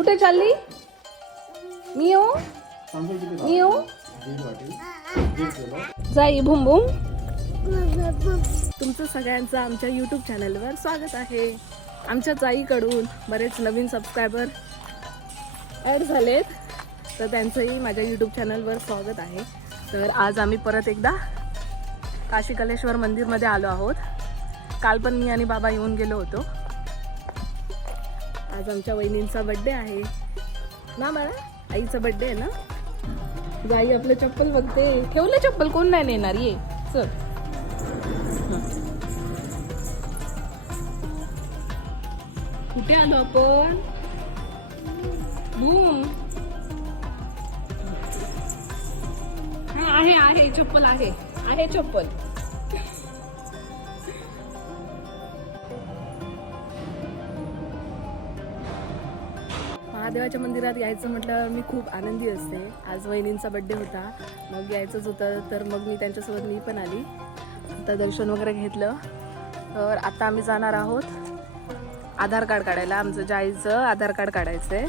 कुठे चालली? मी येऊ मी येऊ जाई भुम भुम. तुमचं सगळ्यांचं आमच्या यूट्यूब चॅनलवर स्वागत आहे. आमच्या जाईकडून बरेच नवीन सबस्क्रायबर ॲड झालेत. तर त्यांचंही माझ्या यूट्यूब चॅनलवर स्वागत आहे. तर आज आम्ही परत एकदा काशी कलेश्वर मंदिरमध्ये आलो आहोत. काल पण मी आणि बाबा येऊन गेलो होतो. आज आमच्या वहिनींचा बड्डे आहे. ना बाळा आईचा बड्डे आहे ना? जाई आपलं चप्पल बघते. ठेवलं चप्पल? कोण नाही नेणार? ये चल. कुठे आलो आपण? बूम. हा आहे आहे चप्पल आहे. आहे चप्पल. महादेवाच्या मंदिरात यायचं म्हटलं मी खूप आनंदी असते. आज वहिनींचा बड्डे होता. मग यायचंच होतं. तर मग मी त्यांच्यासोबत मी पण आली. आता दर्शन वगैरे घेतलं. तर आता आम्ही जाणार आहोत आधार कार्ड काढायला. आमचं जायचं आधार कार्ड काढायचं आहे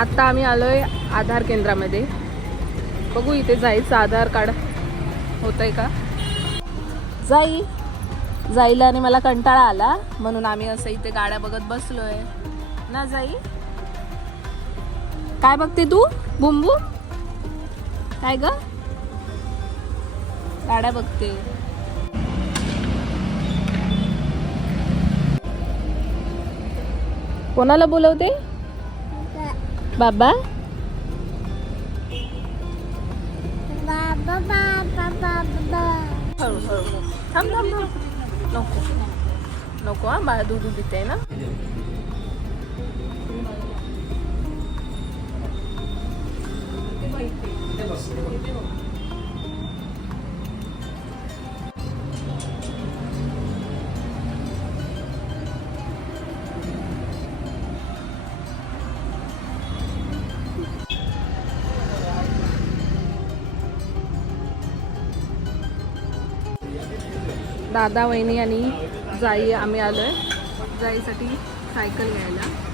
आत्ता आम्ही आलोय आधार केंद्रामध्ये. बघू इथे जायचं आधार कार्ड होतंय का? जाई. जाईला आणि मला कंटाळा आला. म्हणून आम्ही असं इथे गाड्या बघत बसलोय. ना जाई. काय बघते तू? बुंबू? काय ग? गाड्या बघते. कोणाला बोलवते? बाबा? हळू हळू थांब थांब. नको. नको हा बाळा दूध पिते ना? दादा वहिनी आणि जाई आम्ही आलोय. जाईसाठी सायकल घ्यायला.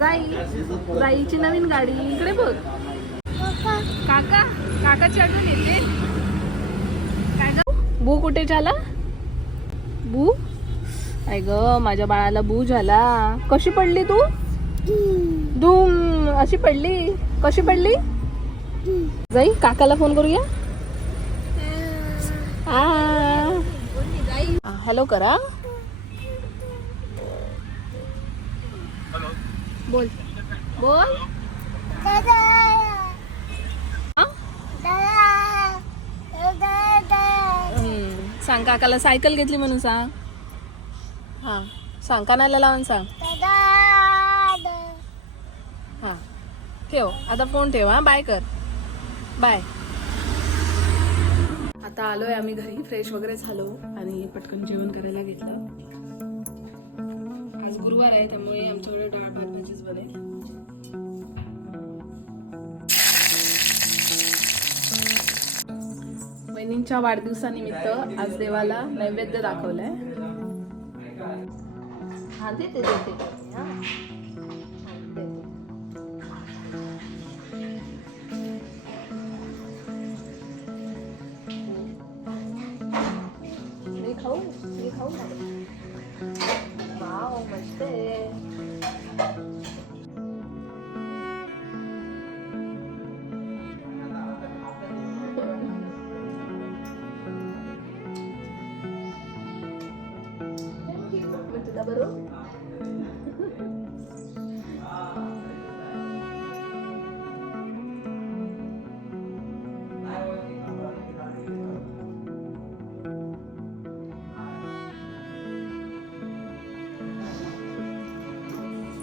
जाई जाईची नवीन गाडी. इकडे बघ. काका काकाची आठवण येते. काय ग? बू कुठे झाला? बू? काय ग माझ्या बाळाला बू झाला. कशी पडली तू? धूम. अशी पडली? कशी पडली? जाई काकाला फोन करूया? हॅलो करा. बोल. बोल. सांग काकाला सायकल घेतली म्हणून सांग. हा सांग कानाला लावून सांग. हा ठेव आता फोन ठेव हा बाय कर. बाय आता आलोय आम्ही घरी फ्रेश वगैरे झालो आणि पटकन जेवण करायला घेतलं. गुरुवार आहे त्यामुळे आमच्याकडे डाळ भात भाजीच बनेल बहिणींच्या वाढदिवसानिमित्त आज देवाला नैवेद्य दाखवलाय. हा देते देते. करू?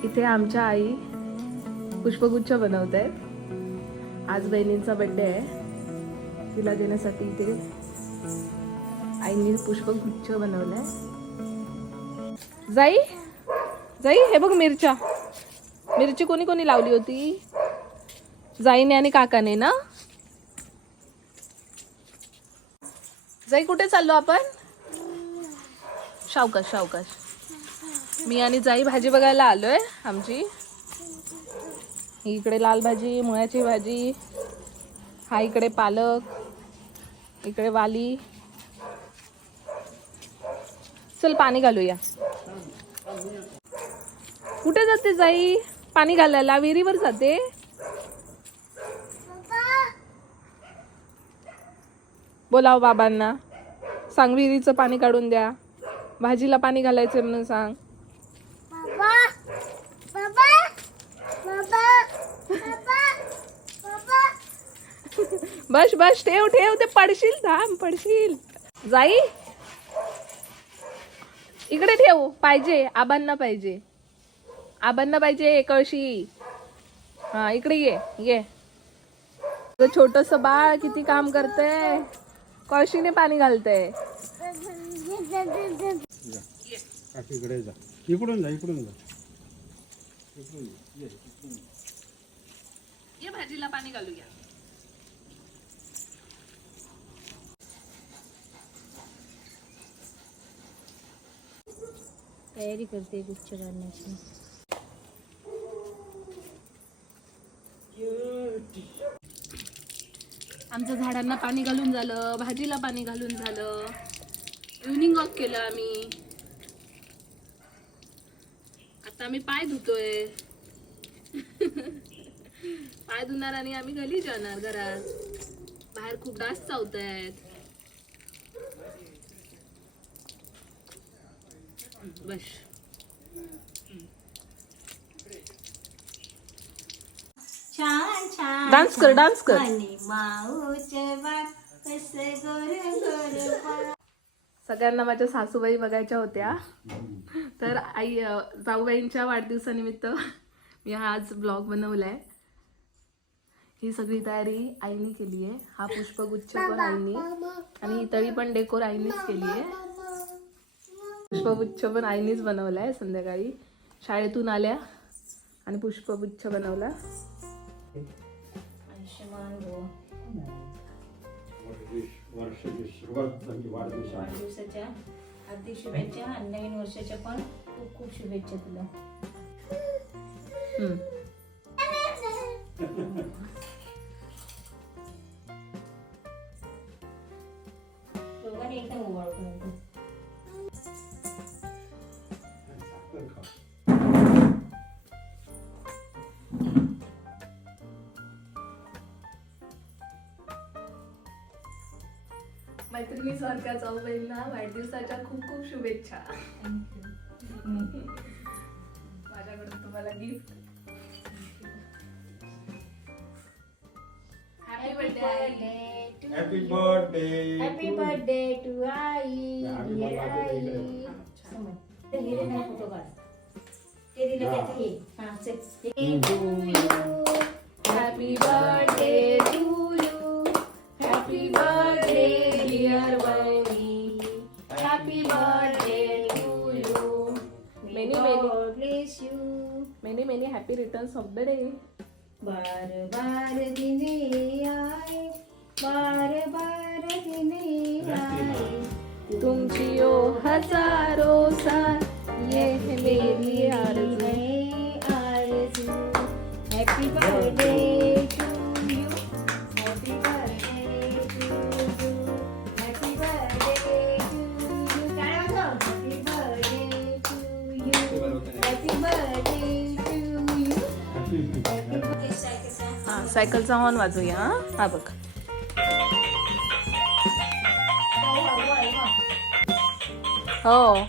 इथे आमच्या आई पुष्पगुच्छ बनवत आहेत आज बहिणींचा बड्डे आहे. तिला देण्यासाठी इथे आईने पुष्पगुच्छ बनवलाय. जाई? जाई हे बघ मिरच्या. मिरची कोणी कोणी लावली होती? जाईने आणि काकाने ना? जाई कुठे चाललो आपण? शावकाश शावकाश. मी आणि जाई भाजी बघायला आलोय आमची. इकडे लाल भाजी मुळ्याची भाजी. हा इकडे पालक. इकडे वाली. चल पाणी घालूया. कुठे जाते जाई? पाणी घालायला विहिरीवर जाते? बोलाव बाबांना. सांग विहिरीचं पाणी काढून द्या. भाजीला पाणी घालायचं म्हणून सांग. बस बस ठेव ठेव ते पडशील थांब पडशील. जाई? इकडे ठेव पाहिजे आबांना पाहिजे. आबांना पाहिजे कळशी. हा इकडे ये ये. छोटस बाळ किती काम करते कळशीने पाणी घालते जा. इकडून जा इकडून जा. इकडून. ये भाजीला पाणी घालूया. तयारी करते गुच्छ काढण्याची. आमच्या झाडांना पाणी घालून झालं भाजीला पाणी घालून झालं. इव्हनिंग वॉक केलं आम्ही. आता आम्ही पाय धुतोय. पाय धुणार आणि आम्ही गली जाणार घरात. बाहेर खूप डास चावत आहेत बस. छान छान डान्स कर डान्स कर. आणि माऊचे बाळ कसे गोर गोर. बाळ. सगळ्यांना माझ्या सासूबाई बघायच्या होत्या. तर आई जाऊबाईंच्या वाढदिवसानिमित्त मी हा आज ब्लॉग बनवलाय. ही सगळी तयारी आईने केली आहे हा पुष्पगुच्छ पण आईने. आणि ही तळी पण डेकोर आईनेच केली आहे पुष्पगुच्छ पण आईनेच बनवलाय संध्याकाळी. शाळेतून आल्या आणि पुष्पगुच्छ बनवला. वाढदिवसाच्या हार्दिक शुभेच्छा आणि नवीन वर्षाच्या पण खूप खूप शुभेच्छा तुला. एकदम मैत्रिणी सारख्या जाऊबाईंना वाढदिवसाच्या खूप खूप शुभेच्छा माझ्याकडून तुम्हाला gift happy birthday happy birthday happy birthday to I Happy birthday आई. समज. तर काढ ते दिलं हा. त्याचं हे हा चल. हे to you. Happy birthday to Bless you. Many many happy returns of the day बार बार दिने आए बार बार दिने आए। तुमची ओ हजारो साल ये है मेरी आरज़ू। आरज़ू हैप्पी बर्थडे टू सायकलचा हॉर्न वाजूया हा? हा बघ. हो.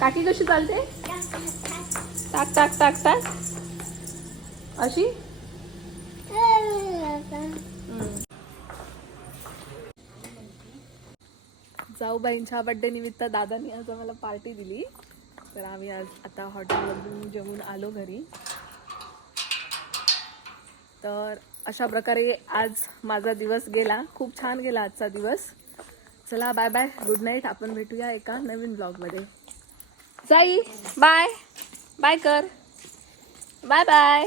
काकी कशी चालते? टाक टाक टाक टाक. अशी? जाऊबाईंच्या बड्डे निमित्त दादानी आज आम्हाला पार्टी दिली. तर आम्ही आज आता हॉटेलमधून जेवून आलो घरी. तर अशा प्रकारे आज माझा दिवस गेला. खूप छान गेला आजचा दिवस. चला बाय बाय गुड नाईट आपण भेटूया एका नवीन ब्लॉगमध्ये जाई बाय बाय कर. बाय बाय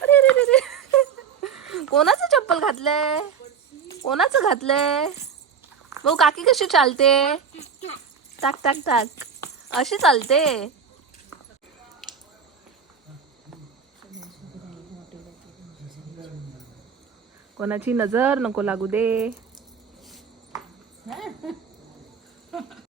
अरे रे रे रे कोणाचं चप्पल घातलंय? कोणाचं घातलंय? भाऊ काकी कशी चालते? टाक टाक टाक. अशी चालते. कोणाची नजर नको लागू दे.